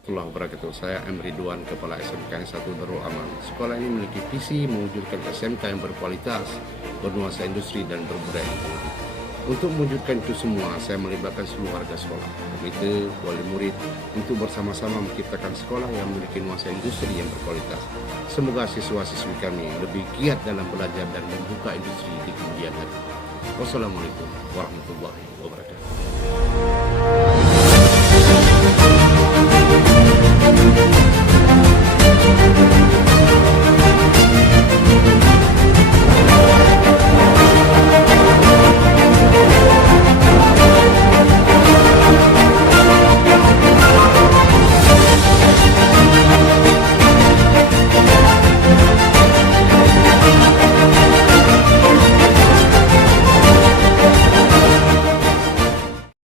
Warahmatullahi wabarakatuh. Saya M. Ridwan, Kepala SMK 1 Darul Aman. Sekolah ini memiliki visi mewujudkan SMK yang berkualitas, bernuansa industri, dan berbudaya. Untuk mewujudkan itu semua, saya melibatkan seluruh warga sekolah, komite, wali murid, untuk bersama-sama menciptakan sekolah yang memiliki nuansa industri yang berkualitas. Semoga siswa-siswi kami lebih giat dalam belajar dan membuka industri di kemudian hari. Wassalamualaikum warahmatullahi wabarakatuh.